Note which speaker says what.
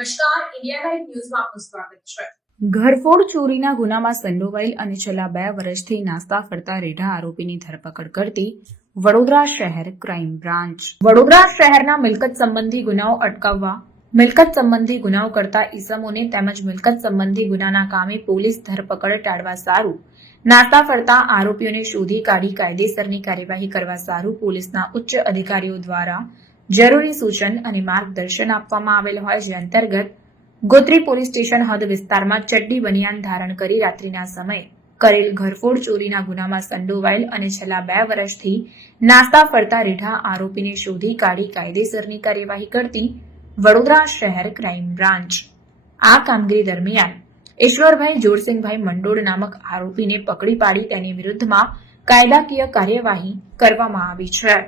Speaker 1: નમસ્કાર, India live ન્યૂઝમાં આપનું સ્વાગત છે.
Speaker 2: ઘરફોડ ચોરીના ગુનામાં સંડોવાયેલ અને છેલ્લા બે વર્ષથી નાસ્તા ફરતા રેઢા આરોપીની ધરપકડ કરતી વડોદરા શહેર ક્રાઇમ બ્રાન્ચ. વડોદરા શહેરના મિલકત સંબંધી ગુનાઓ અટકાવવા, મિલકત સંબંધી ગુનાઓ કરતા ઈસમોને તેમજ મિલકત સંબંધી ગુનાના કામે પોલીસ ધરપકડ ટાળવા સારું, નાસ્તા ફરતા આરોપીઓને શોધી કાઢી કાયદેસરની કાર્યવાહી કરવા સારું પોલીસના ઉચ્ચ અધિકારીઓ દ્વારા જરૂરી સૂચન અને માર્ગદર્શન આપવામાં આવેલ હોય જે અંતર્ગત ગોત્રી પોલીસ સ્ટેશન હદ વિસ્તારમાં ચડ્ડી બનિયાન ધારણ કરી રાત્રિના સમયે કરેલ ઘરફોડ ચોરીના ગુનામાં સંડોવાયેલ અને છેલ્લા બે વર્ષથી નાસ્તા ફરતા રીઢા આરોપીને શોધી કાઢી કાયદેસરની કાર્યવાહી કરતી વડોદરા શહેર ક્રાઇમ બ્રાન્ચ. આ કામગીરી દરમિયાન ઈશ્વરભાઈ જોરસિંહભાઈ મંડોળ નામક આરોપીને પકડી પાડી તેની વિરુદ્ધમાં કાયદાકીય કાર્યવાહી કરવામાં આવી છે.